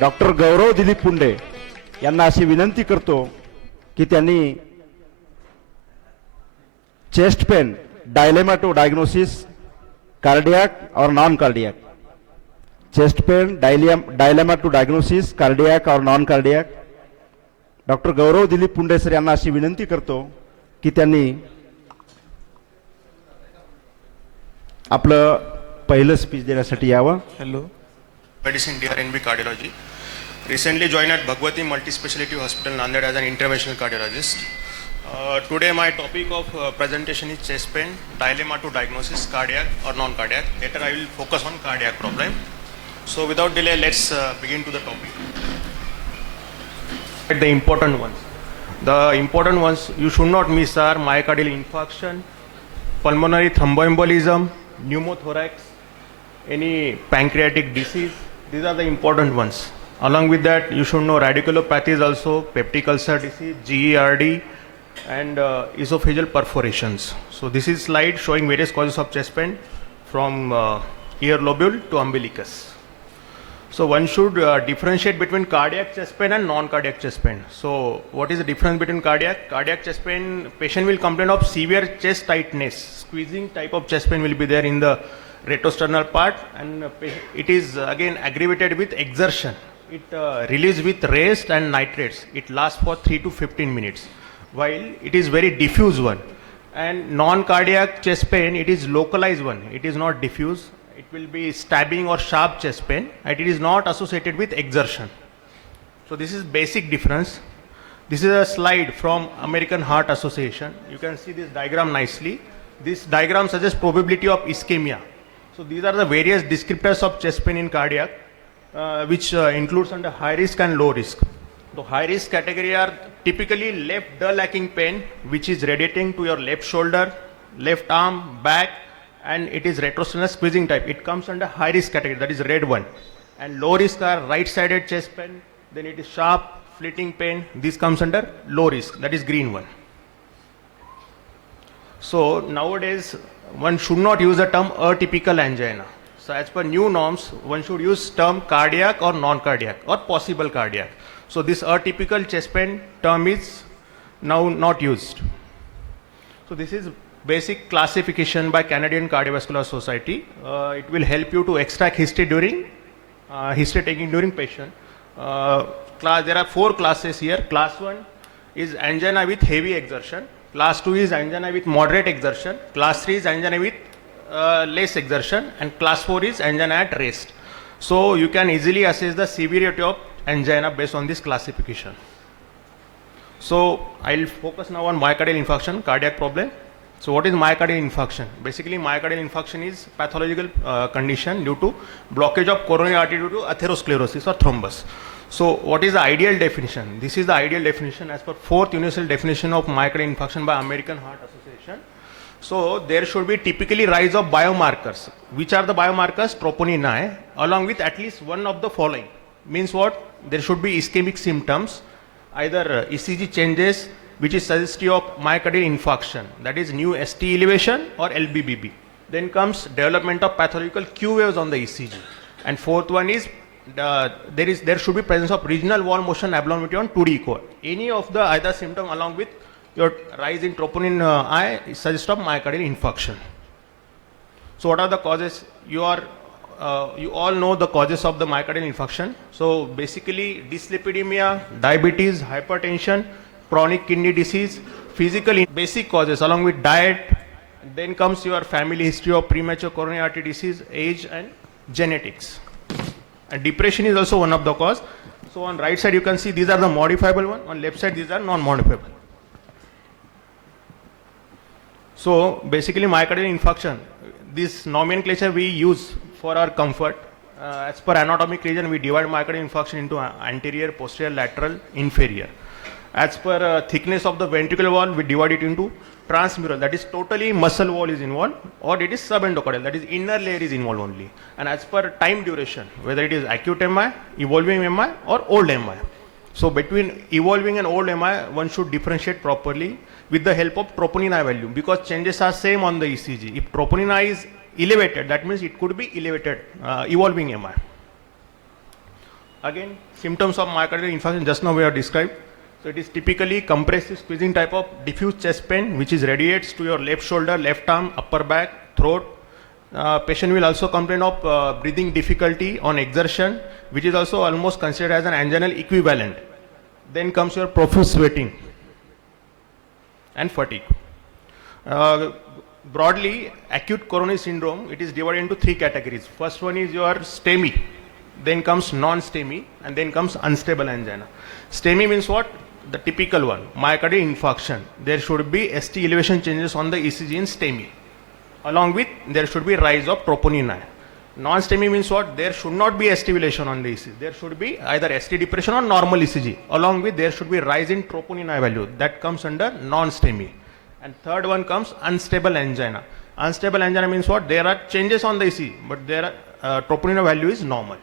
Doctor Gaurav Dilip Punde यांना अशी विनंती करतो की त्यांनी chest pain dilemma to diagnosis cardiac और non cardiac, chest pain dilemma to diagnosis cardiac और non cardiac, doctor Gaurav Dilip Punde sir यांना अशी विनंती करतो की त्यांनी आपलं पहिलं स्पीच देण्यासाठी यावं. Hello. Medicine DrNB Cardiology. Recently joined at Bhagwati Multispeciality Hospital, Nanded as an Interventional Cardiologist. Today my topic of presentation is chest pain, dilemma to diagnosis, cardiac or non-cardiac. Later I will focus on cardiac problem. So without delay, let's begin to the topic. The important ones. The important ones you should not miss are myocardial infarction, pulmonary thromboembolism, pneumothorax, any pancreatic disease. These are the important ones. Along with that, you should know radiculopathies also, peptic ulcer disease, GERD, and esophageal perforations. So this is slide showing various causes of chest pain from ear lobule to umbilicus. So one should differentiate between cardiac chest pain and non-cardiac chest pain. So what is the difference between cardiac? Cardiac chest pain, patient will complain of severe chest tightness, squeezing type of chest pain will be there in the retrosternal part, and it is again aggravated with exertion. It releases with rest and nitrates. It lasts for 3 to 15 minutes, while it is very diffuse one. And non-cardiac chest pain, it is localized one. It is not diffuse. It will be stabbing or sharp chest pain, and it is not associated with exertion. So this is basic difference. This is a slide from American Heart Association. You can see this diagram nicely. This diagram suggests probability of ischemia. So these are the various descriptors of chest pain in cardiac, which includes under high risk and low risk. The high risk category are typically left dull lacking pain, which is radiating to your left shoulder, left arm, back, and it is retrosternal squeezing type. It comes under high risk category, that is red one. And low risk are right sided chest pain, then it is sharp, fleeting pain. This comes under low risk, that is green one. So nowadays, one should not use the term atypical angina. So as per new norms, one should use term cardiac or non-cardiac or possible cardiac. So this atypical chest pain term is now not used. So this is basic classification by Canadian Cardiovascular Society. It will help you to extract history during history taking during patient. There are 4 classes here. Class 1 is angina with heavy exertion. Class 2 is angina with moderate exertion. Class 3 is angina with less exertion, and class 4 is angina at rest. So you can easily assess the severity of angina based on this classification. So I'll focus now on myocardial infarction, cardiac problem. So what is myocardial infarction? Basically myocardial infarction is pathological condition due to blockage of coronary artery due to atherosclerosis or thrombus. So what is the ideal definition? This is the ideal definition as per 4th universal definition of myocardial infarction by American Heart Association. So there should be typically rise of biomarkers. Which are the biomarkers? Troponin I, along with at least one of the following. Means what? There should be ischemic symptoms, either ECG changes which is suggestive of myocardial infarction, that is new ST elevation or LBBB. Then comes development of pathological Q waves on the ECG. And 4th one is there should be presence of regional wall motion abnormality on 2D echo. Any of the either symptom along with your rise in troponin I suggests of myocardial infarction. So what are the causes? You all know the causes of the myocardial infarction. So basically dyslipidemia, diabetes, hypertension, chronic kidney disease, physical basic causes along with diet. Then comes your family history of premature coronary artery disease, age, and genetics. And depression is also one of the cause. So on right side you can see these are the modifiable one. On left side these are non-modifiable. So basically myocardial infarction, this nomenclature we use for our comfort. As per anatomic region we divide myocardial infarction into anterior, posterior, lateral, inferior. As per thickness of the ventricular wall we divide it into transmural, that is totally muscle wall is involved, or it is subendocardial, that is inner layer is involved only. And as per time duration, whether it is acute MI, evolving MI, or old MI. So between evolving and old MI, one should differentiate properly with the help of troponin I value, because changes are same on the ECG. If troponin I is elevated, that means it could be elevated, evolving MI. Again, symptoms of myocardial infarction just now we have described. So it is typically compressive squeezing type of diffuse chest pain which is radiates to your left shoulder, left arm, upper back, throat. Patient will also complain of breathing difficulty on exertion, which is also almost considered as an anginal equivalent. Then comes your profuse sweating and fatigue. Broadly, acute coronary syndrome, it is divided into three categories. First one is your STEMI, then comes non-STEMI, and then comes unstable angina. STEMI means what? The typical one, myocardial infarction. There should be ST elevation changes on the ECG in STEMI. Along with, there should be rise of troponin I. Non-STEMI means what? There should not be ST elevation on the ECG. There should be either ST depression or normal ECG. Along with, there should be rise in troponin I value. That comes under non-STEMI. And third one comes unstable angina. Unstable angina means what? There are changes on the ECG, but there are troponin value is normal.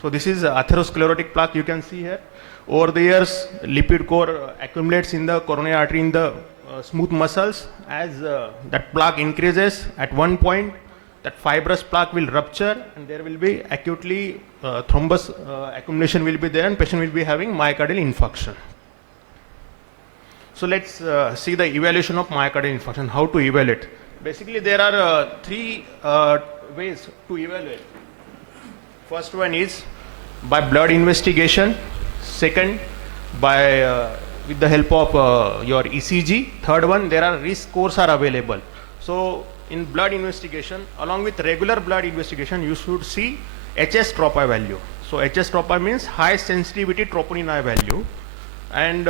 So this is atherosclerotic plaque you can see here. Over the years, lipid core accumulates in the coronary artery in the smooth muscles. As that plaque increases, at one point, that fibrous plaque will rupture and there will be acutely thrombus accumulation will be there and patient will be having myocardial infarction. So let's see the evaluation of myocardial infarction, how to evaluate. Basically, there are three ways to evaluate. First one is by blood investigation. Second, by with the help of your ECG. Third one, there are risk scores are available. So in blood investigation, along with regular blood investigation, you should see HS tropi value. So HS tropi means high sensitivity troponin I value. And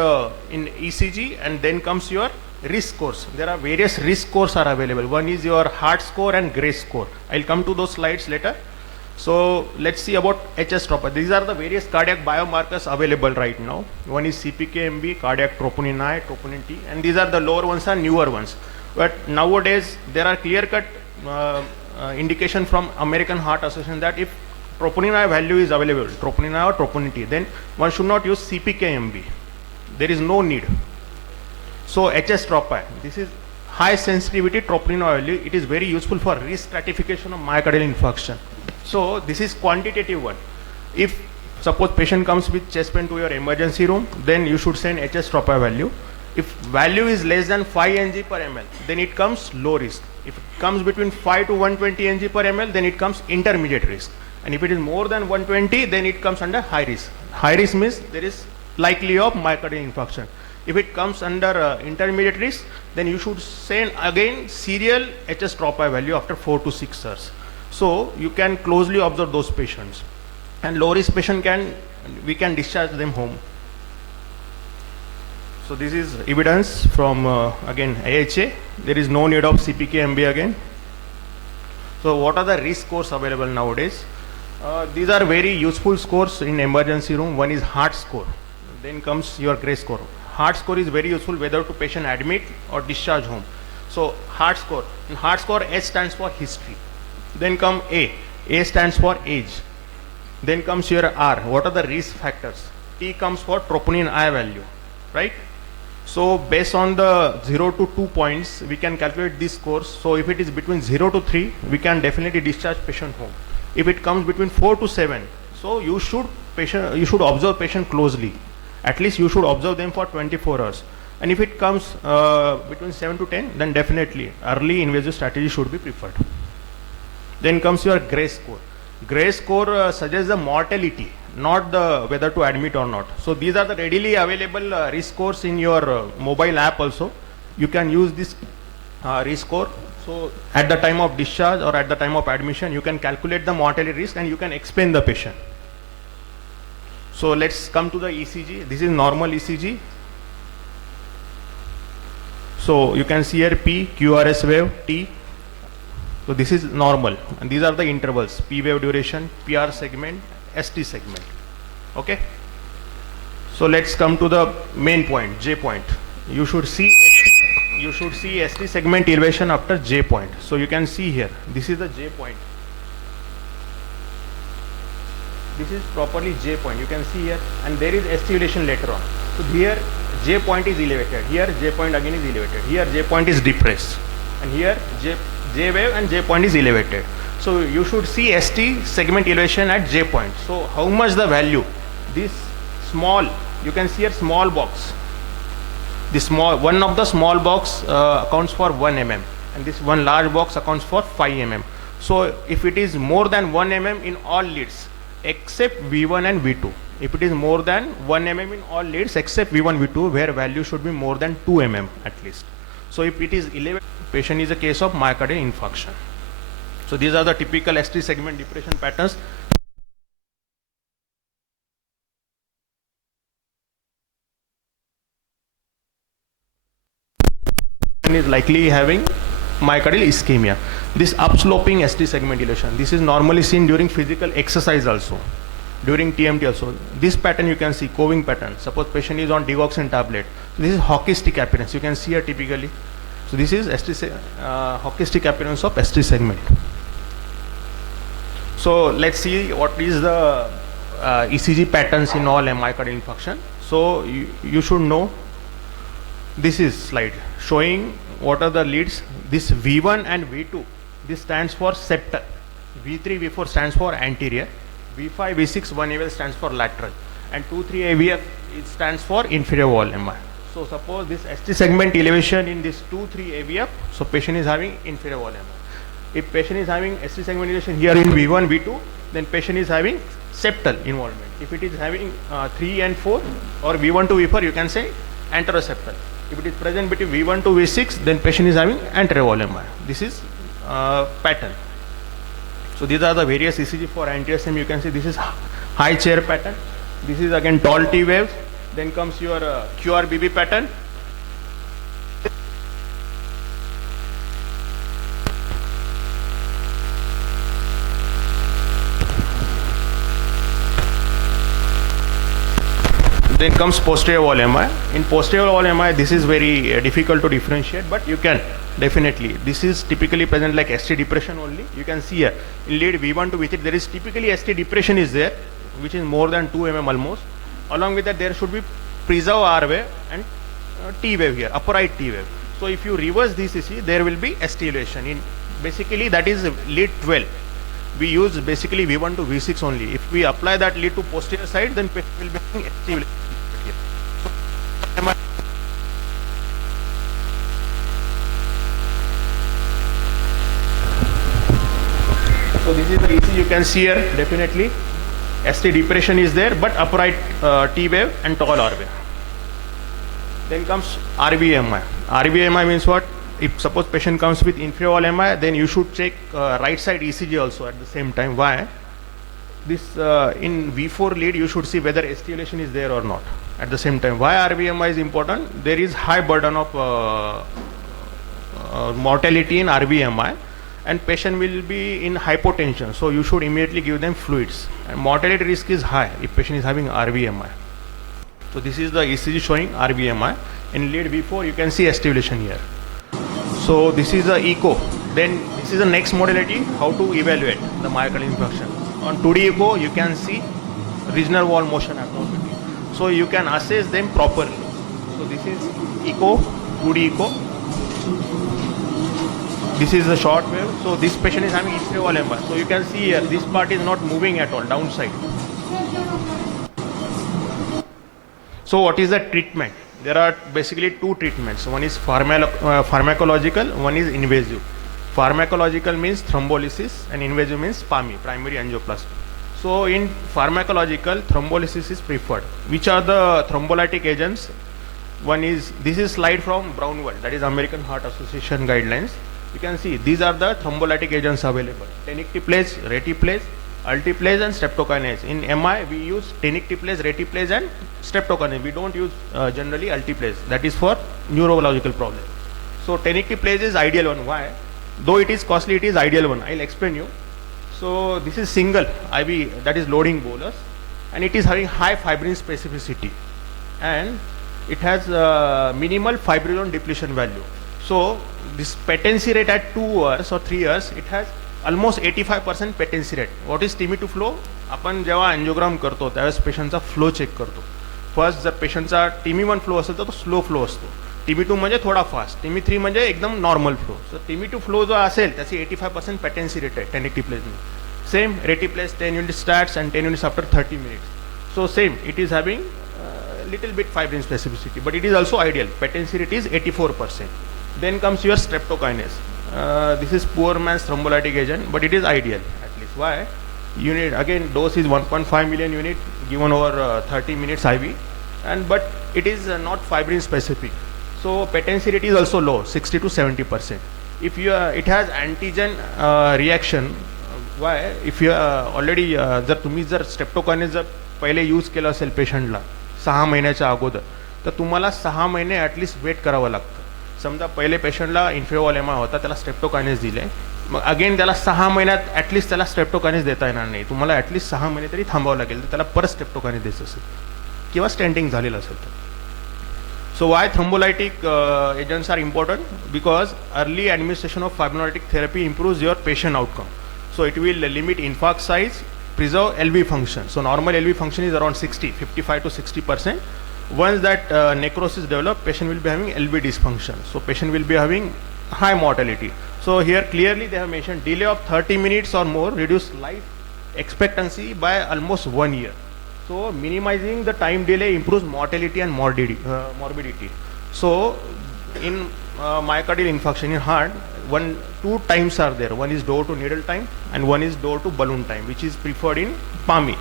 in ECG, and then comes your risk scores. There are various risk scores are available. One is your heart score and Gray score. I'll come to those slides later. So let's see about HS tropi. These are the various cardiac biomarkers available right now. One is CPK-MB, cardiac troponin I, troponin T, and these are the lower ones and newer ones. But nowadays there are clear-cut indication from American Heart Association that if troponin I value is available, troponin I or troponin T, then one should not use CPK-MB. There is no need. So HS tropi, this is high sensitivity troponin I value. It is very useful for risk stratification of myocardial infarction. So this is quantitative one. If suppose patient comes with chest pain to your emergency room, then you should send HS tropi value. If value is less than 5 Ng per ml, then it comes low risk. If it comes between 5 to 120 Ng per ml, then it comes intermediate risk. And if it is more than 120, then it comes under high risk. High risk means there is likely of myocardial infarction. If it comes under intermediate risk, then you should send again serial HS tropi value after 4 to 6 hours. So you can closely observe those patients. And low risk patient we can discharge them home. So this is evidence from again AHA. There is no need of CPK-MB again. So what are the risk scores available nowadays? These are very useful scores in emergency room. One is heart score. Then comes your Gray score. Heart score is very useful whether to patient admit or discharge home. So heart score. In heart score, H stands for history. Then come A. A stands for age. Then comes your R. What are the risk factors? T comes for troponin I value, right? So based on the 0 to 2 points, we can calculate these scores. So if it is between 0 to 3, we can definitely discharge patient home. If it comes between 4 to 7, so you should observe patient closely. At least you should observe them for 24 hours. And if it comes between 7 to 10, then definitely early invasive strategy should be preferred. Then comes your Gray score. Gray score suggests the mortality, not the whether to admit or not. So these are the readily available risk scores in your mobile app also. You can use this risk score. So at the time of discharge or at the time of admission, you can calculate the mortality risk and you can explain the patient. So let's come to the ECG. This is normal ECG. So you can see here P, QRS wave, T. So this is normal, and these are the intervals: P wave duration, PR segment, ST segment. Okay. So let's come to the main point, J point. You should see ST segment elevation after J point. So you can see here, this is the J point. This is properly J point. You can see here, and there is ST elevation later on. So here J point is elevated. Here J point again is elevated. Here J point is depressed, and here J wave and J point is elevated. So you should see ST segment elevation at J point. So how much the value? This small, you can see a small box. This small, one of the small box accounts for 1 mm, and this one large box accounts for 5 mm. So if it is more than 1 mm in all leads except V1 and V2, if it is more than 1 mm in all leads except V1, V2, where value should be more than 2 mm at least. So if it is 11, patient is a case of myocardial infarction. So these are the typical ST segment depression patterns. Is likely having myocardial ischemia. This upsloping ST segment elevation, this is normally seen during physical exercise also, during TMT also. This pattern you can see, coving pattern. Suppose patient is on digoxin tablet. So this is hockey stick appearance. You can see here typically. So this is hockey stick appearance of ST segment. So let's see what is the ECG patterns in all myocardial infarction. So you should know. This is slide showing what are the leads. This V1 and V2, this stands for septal. V3, V4 stands for anterior. V5, V6, 1 AVL stands for lateral. And 2, 3 AVF, it stands for inferior wall MI. So suppose this ST segment elevation in this 2, 3 AVF, so patient is having inferior wall MI. If patient is having ST segment elevation here in V1, V2, then patient is having septal involvement. If it is having 3 and 4 or V1 to V4, you can say anteroseptal. If it is present between V1 to V6, then patient is having anterior wall MI. This is pattern. So these are the various ECG for anterior SM. You can see this is high chair pattern. This is again tall T waves. Then comes your QRBB pattern. Then comes posterior wall MI. In posterior wall MI, this is very difficult to differentiate, but you can definitely. This is typically present like ST depression only. You can see here in lead V1 to V3, there is typically ST depression is there, which is more than 2 mm almost. Along with that, there should be preserve R wave and T wave here, upright T wave. So if you reverse this, you see there will be ST elevation. In basically that is lead 12. We use basically V1 to V6 only. If we apply that lead to posterior side, then patient will be having ST elevation. So this is the ECG you can see here, definitely ST depression is there, but upright T wave and tall R wave. Then comes RVMI. RVMI means what? If suppose patient comes with inferior wall MI, then you should check right side ECG also at the same time. Why? This in V4 lead you should see whether ST elevation is there or not at the same time. Why RVMI is important? There is high burden of mortality in RVMI, and patient will be in hypotension, so you should immediately give them fluids, and mortality risk is high if patient is having RVMI. So this is the ECG showing RVMI. In lead V4 you can see ST elevation here. So this is the echo. Then this is the next modality, how to evaluate the myocardial infarction. On 2D echo you can see regional wall motion abnormality, so you can assess them properly. So this is echo, 2D echo. This is the short wave. So this patient is having inferior wall MI. So you can see here this part is not moving at all, downside. So what is the treatment? There are basically two treatments. One is pharmacological, one is invasive. Pharmacological means thrombolysis and invasive means PAMI, primary angioplasty. So in pharmacological, thrombolysis is preferred. Which are the thrombolytic agents? One is, this is slide from Brownwell, that is American Heart Association guidelines. You can see these are the thrombolytic agents available. Tenecteplase, retiplase, altiplase and streptokinase. In MI we use tenecteplase, retiplase and streptokinase. We don't use generally altiplase. That is for neurological problem. So tenecteplase is ideal one. Why? Though it is costly, it is ideal one. I'll explain you. So this is single IV, that is loading bolus, and it is having high fibrin specificity, and it has minimal fibrillon depletion value. So this patency rate at 2 years or 3 years, it has almost 85% patency rate. What is TIMI to flow? आपण जेव्हा अँजिओग्राम करतो त्यावेळेस पेशंटचा flow check करतो. First जर पेशंटचा TIMI1 flow असेल तर तो slow flow असतो. TB2 म्हणजे थोडा फास्ट, TB3 म्हणजे एकदम नॉर्मल फ्लो. सो TB2 फ्लो जो असेल त्याची 85% पॅटेन्सी रेट आहे 10 रिप्लेसमेंट. सेम रेटिप्लेस 10 unit starts and 10 units after 30 minutes. So same, it is having little bit fibrin specificity, but it is also ideal. Patency rate is 84%. Then comes your streptokinase. This is poor man's thrombolytic agent, but it is ideal at least. Why? You need, again, dose is 1.5 million unit given over 30 minutes IV, and but it is not fibrin specific. So patency rate is also low, 60 to 70%. If you it has antigen reaction. Why? If you already जर तुम्ही जर streptokinase जर पहिले use केलं असेल पेशंटला 6 महिन्याच्या अगोदर, तर तुम्हाला 6 महिने ॲटलिस्ट वेट करावं लागतं. समजा पहिले पेशंटला इन्फेरियर एमा होता, त्याला स्ट्रेप्टोकायनेस दिले, मग अगेन त्याला 6 महिन्यात ॲटलिस्ट त्याला स्ट्रेप्टोकायनेस देता येणार नाही, तुम्हाला ॲटलिस्ट 6 महिने तरी थांबावं लागेल, तर त्याला परत स्ट्रेप्टोकायनेस द्यायचं असेल किंवा स्टेंटिंग झालेलं असेल तर. So why thrombolytic agents are important? Because early administration of fibrinolytic therapy improves your patient outcome. So it will limit infarct size, preserve LV function. So normal LV function is around 55 to 60%. Once that necrosis develop, patient will be having LV dysfunction. So patient will be having high mortality. So here clearly they have mentioned delay of 30 minutes or more reduce life expectancy by almost 1 year. So minimizing the time delay improves mortality and morbidity. So in myocardial infarction in heart, two times are there. One is door to needle time and one is door to balloon time, which is preferred in PAMI.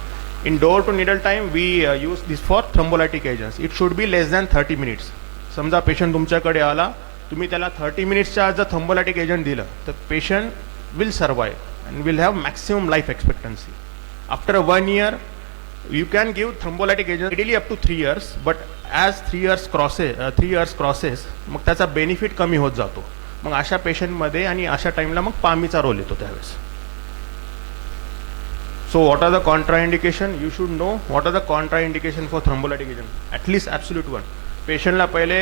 In door to needle time we use this for thrombolytic agents. It should be less than 30 minutes. समजा patient तुमच्याकडे आला, तुम्ही त्याला 30 मिनिट्सच्या जर थ्रोम्बोलायटिक agent दिलं तर patient will survive and will have maximum life expectancy. After 1 year you can give thrombolytic agent ideally up to 3 years, but as 3 years crosses मग त्याचा benefit कमी होत जातो. मग अशा पेशंटमध्ये आणि अशा टाईमला मग पामीचा रोल येतो त्यावेळेस. So what are the contra indication? You should know what are the contra indication for thrombolytic agent. At least absolute one. पेशंटला पहिले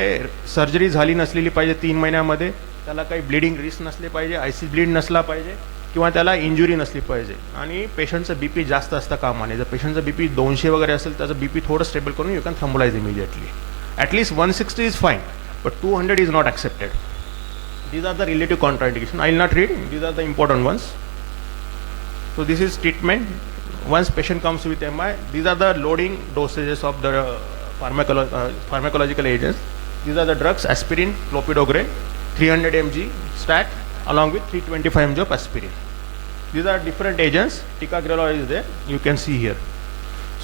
सर्जरी झाली नसलेली पाहिजे 3 महिन्यामध्ये, त्याला काही ब्लिडिंग रिस्क नसले पाहिजे, आयसी ब्लीड नसला पाहिजे किंवा त्याला इंजुरी नसली पाहिजे, आणि पेशंटचं बीपी जास्त असतं कामा नये. जर पेशंटचं बीपी 200 वगैरे असेल, त्याचं बीपी थोडं स्टेबल करून you can थ्रोम्बोलाइज immediately. At least 160 is fine, but 200 is not accepted. These are the relative contraindications. I will not read. These are the important ones. So this is treatment. Once patient comes with MI, these are the loading dosages of the pharmacological agents. These are the drugs: aspirin, clopidogrel, 300 mg stat, along with 325 mg of aspirin. These are different agents. Ticagrelor is there. You can see here.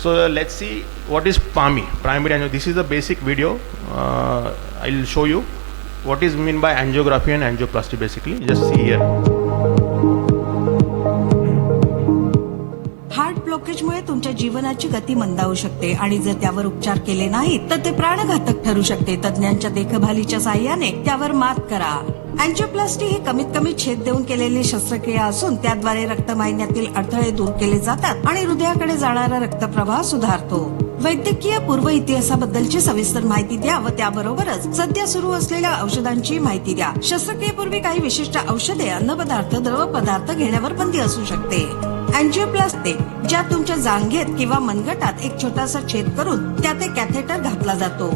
So let's see what is PAMI, primary angiography. This is the basic video. I will show you what is mean by angiography and angioplasty basically. Just see here. Heart ब्लॉकेजमुळे तुमच्या जीवनाची गती मंदावू शकते आणि जर त्यावर उपचार केले नाहीत तर ते प्राणघातक ठरू शकते. तज्ञांच्या देखभालीच्या साहाय्याने त्यावर मात करा. अँजिओप्लास्टी ही कमीत कमी छेद देऊन केलेली शस्त्रक्रिया असून त्याद्वारे रक्तवाहिन्यातील अडथळे दूर केले जातात आणि हृदयाकडे जाणारा रक्तप्रवाह सुधारतो. वैद्यकीय पूर्व इतिहासाबद्दलची सविस्तर माहिती द्या व त्याबरोबरच सध्या सुरू असलेल्या औषधांची माहिती द्या. शस्त्रक्रियेपूर्वी काही विशिष्ट औषधे, अन्नपदार्थ, द्रव पदार्थ घेण्यावर बंदी असू शकते. अँजिओप्लास्टी ज्यात तुमच्या जांघेत किंवा मनगटात एक छोटासा छेद करून त्यात एक कॅथेटर घातला जातो.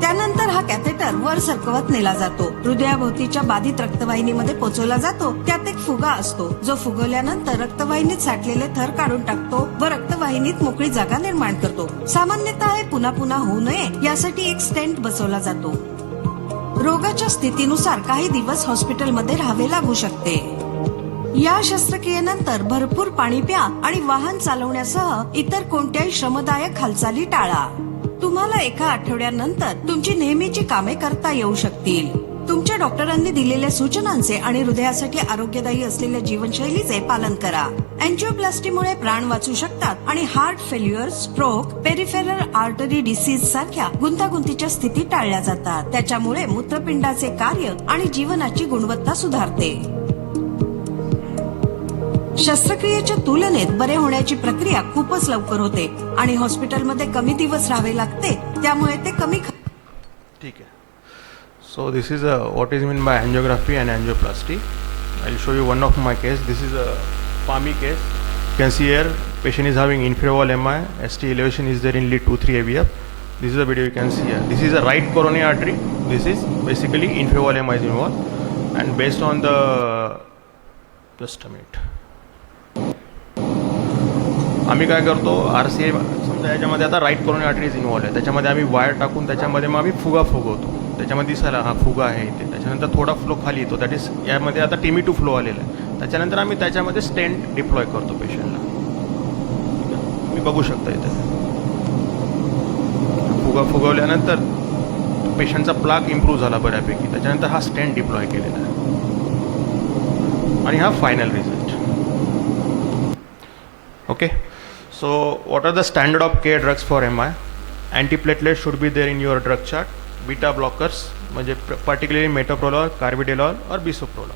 त्यानंतर हा कॅथेटर वर सरकवत नेला जातो. हृदयाभोवतीच्या बाधित रक्तवाहिनीमध्ये पोहोचवला जातो. त्यात एक फुगा असतो जो फुगवल्यानंतर रक्तवाहिनीत साठलेले थर काढून टाकतो व रक्तवाहिनीत मोकळी जागा निर्माण करतो. सामान्यतः हे पुन्हा पुन्हा होऊ नये यासाठी एक स्टेंट बसवला जातो. रोगाच्या स्थितीनुसार काही दिवस हॉस्पिटलमध्ये राहावे लागू शकते. या शस्त्रक्रियेनंतर भरपूर पाणी प्या आणि वाहन चालवण्यासह इतर कोणत्याही श्रमदायक हालचाली टाळा. तुम्हाला एका आठवड्यानंतर तुमची नेहमीची कामे करता येऊ शकतील. तुमच्या डॉक्टरांनी दिलेल्या सूचनांचे आणि हृदयासाठी आरोग्यदायी असलेल्या जीवनशैलीचे पालन करा. अँजिओप्लास्टीमुळे प्राण वाचू शकतात आणि heart failure, stroke, peripheral artery disease सारख्या गुंतागुंतीच्या स्थिती टाळल्या जातात. त्याच्यामुळे मूत्रपिंडाचे कार्य आणि जीवनाची गुणवत्ता सुधारते. शस्त्रक्रियेच्या तुलनेत बरे होण्याची प्रक्रिया खूपच लवकर होते आणि हॉस्पिटलमध्ये कमी दिवस राहावे लागते, त्यामुळे ते कमी. ठीक आहे. So this is what is mean by angiography and angioplasty. I will show you one of my case. This is a PAMI case. You can see here patient is having inferior MI, ST elevation is there in lead 2-3 AVF. This is the video you can see here. This is a right coronary artery. This is basically infavolum is involved, and based on the, just a minute, आम्ही काय करतो RCA समजा याच्यामध्ये आता right coronary arteries involve आहे, त्याच्यामध्ये आम्ही wire टाकून त्याच्यामध्ये मग आम्ही फुगा फुगवतो, त्याच्यामध्ये दिसायला हा फुगा आहे इथे, त्याच्यानंतर थोडा फ्लो खाली येतो, दॅट इज यामध्ये आता TME2 फ्लो आलेला आहे, त्याच्यानंतर आम्ही त्याच्यामध्ये स्टेंट डिप्लॉय करतो पेशंटला. तुम्ही बघू शकता इथे फुगा फुगवल्यानंतर पेशंटचा प्लाक इम्प्रूव्ह झाला बऱ्यापैकी, त्याच्यानंतर हा स्टेंट डिप्लॉय केलेला आहे आणि हा final result. Okay, so what are the standard of care drugs for MI? Antiplatelet should be there in your drug chart. Beta blockers म्हणजे particularly metoprolol, carvedilol or bisoprolol.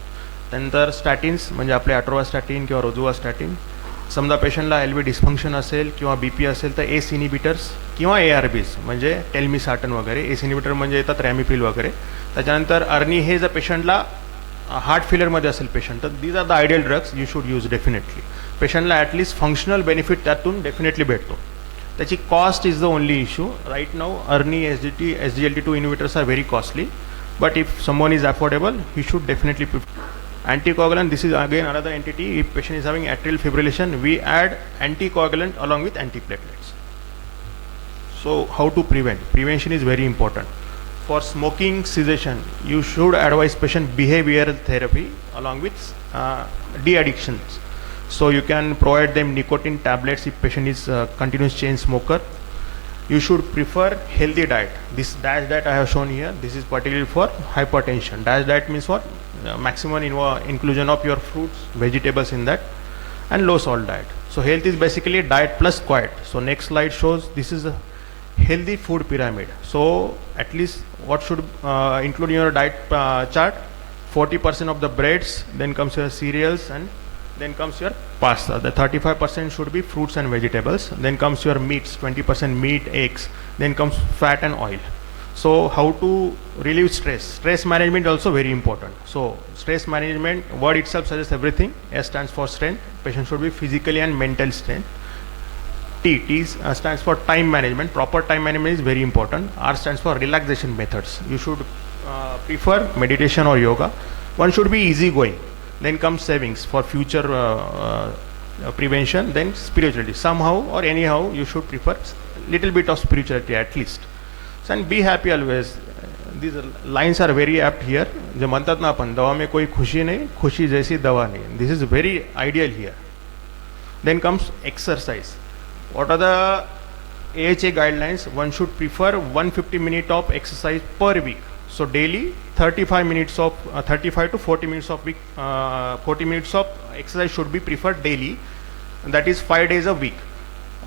त्यानंतर statins म्हणजे आपले atorvastatin किंवा rosuvastatin. समजा पेशंटला LV dysfunction असेल किंवा BP असेल तर ACE इनिबिटर्स किंवा ARBs म्हणजे टेल्मिसाटन वगैरे. ACE इनिबिटर म्हणजे येतात रॅमिफिल वगैरे. त्याच्यानंतर अर्नी हे जर पेशंटला हार्ट फेलियरमध्ये असेल पेशंट तर these are the ideal drugs you should use definitely. पेशंटला ॲटलिस्ट फंक्शनल बेनिफिट त्यातून डेफिनेटली भेटतो. त्याची cost is the only issue right now. ARNI SGLT2 inhibitors are very costly, but if someone is affordable he should definitely prefer. Anticoagulant, this is again another entity. If patient is having atrial fibrillation, we add anticoagulant along with antiplatelets. So how to prevent? Prevention is very important. For smoking cessation, you should advise patient behavioral therapy along with de-addictions. So you can provide them nicotine tablets if patient is continuous chain smoker. You should prefer healthy diet. This DASH diet I have shown here, this is particularly for hypertension. DASH diet means what? Maximum inclusion of your fruits, vegetables in that, and low salt diet. So health is basically diet plus quiet. So next slide shows this is a healthy food pyramid. So at least what should include in your diet chart? 40% of the breads, then comes your cereals, and then comes your pasta. The 35% should be fruits and vegetables. Then comes your meats, 20% meat, eggs. Then comes fat and oil. So how to relieve stress? Stress management also very important. So stress management, word itself suggests everything. S stands for strength. Patient should be physically and mental strength. T stands for time management. Proper time management is very important. R stands for relaxation methods. You should prefer meditation or yoga. One should be easygoing. Then comes savings for future prevention. Then spirituality. Somehow or anyhow, you should prefer little bit of spirituality at least. And be happy always. These lines are very apt here. जो म्हणतात ना आपण दवा में कोई खुशी नहीं, खुशी जैसी दवा नहीं. This is very ideal here. Then comes exercise. What are the AHA guidelines? One should prefer 150 minutes of exercise per week. So daily 35 to 40 minutes of week, 40 minutes of exercise should be preferred daily. And that is 5 days a week.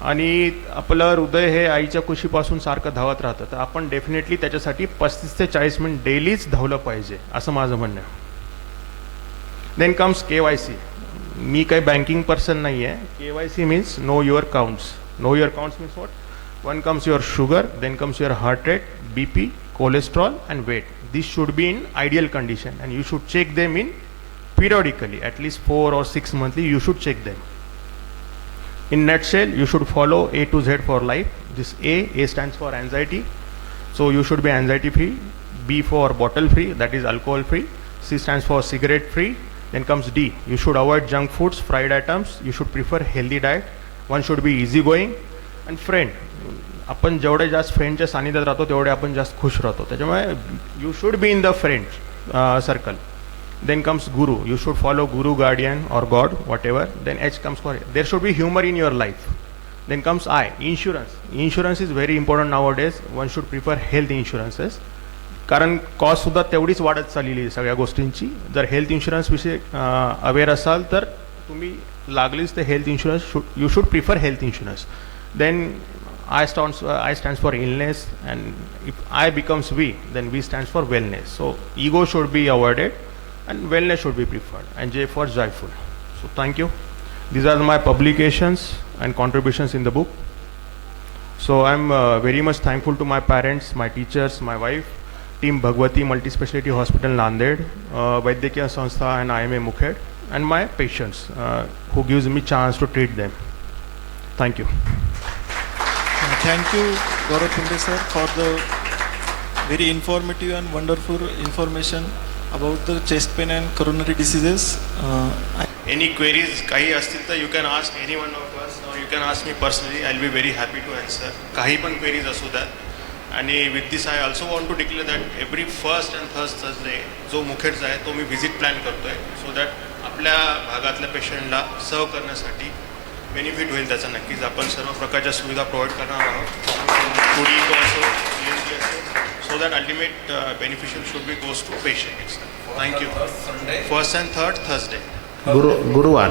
आणि आपलं हृदय हे आईच्या कुशीपासून सारखं धावत राहतं, तर आपण definitely त्याच्यासाठी 35 ते 40 मिनिट डेलीच धावलं पाहिजे असं माझं म्हणणं आहे. Then comes KYC. मी काही बँकिंग पर्सन नाही आहे. KYC means know your counts. Know your counts means what? One comes your sugar, then comes your heart rate, BP, cholesterol and weight. This should be in ideal condition and you should check them in periodically, at least 4 or 6 monthly you should check them. In nutshell, you should follow A to Z for life. This A stands for anxiety. So you should be anxiety free. B for bottle free, that is alcohol free. C stands for cigarette free. Then comes D. You should avoid junk foods, fried items. You should prefer healthy diet. One should be easygoing. And friend. आपण जेवढे जास्त फ्रेंडच्या सानिध्यात राहतो तेवढे आपण जास्त खुश राहतो. त्याच्यामुळे you should be in the friend circle. Then comes Guru. You should follow Guru, Guardian or God, whatever. Then H comes for there should be humor in your life. Then comes I, Insurance. Insurance is very important nowadays. One should prefer health insurances. कारण cost सुद्धा तेवढीच वाढत चाललेली आहे सगळ्या गोष्टींची. जर health insurance विषयी अवेअर असाल तर तुम्ही लागलीच ते health insurance you should prefer health insurance. Then I stands for illness, and if I becomes we, then V stands for wellness. So ego should be avoided and wellness should be preferred, and J for joyful. So thank you. These are my publications and contributions in the book. So I'm very much thankful to my parents, my teachers, my wife, team Bhagwati Multispeciality Hospital Nanded, Vaidyakiya Sanstha and IMA Mukhed, and my patients who gives me chance to treat them. Thank you. Thank you, Gaurav Punde sir, for the very informative and wonderful information about the chest pain and coronary diseases. Any queries काही असतील तर you can ask any one of us or you can ask me personally. I'll be very happy to answer. काही पण queries असू द्यात. आणि with this I also want to declare that every first and third Thursday जो मुखेडचा आहे तो मी visit plan करतोय so that आपल्या भागातल्या पेशंटला सर्व करण्यासाठी बेनिफिट होईल त्याचा. नक्कीच आपण सर्व प्रकारच्या सुविधा प्रोव्हाइड करणार आहोत, फूड असो, CNG असो, so that ultimate beneficial should be goes to patient. Thank you. First and third Thursday गुरुवार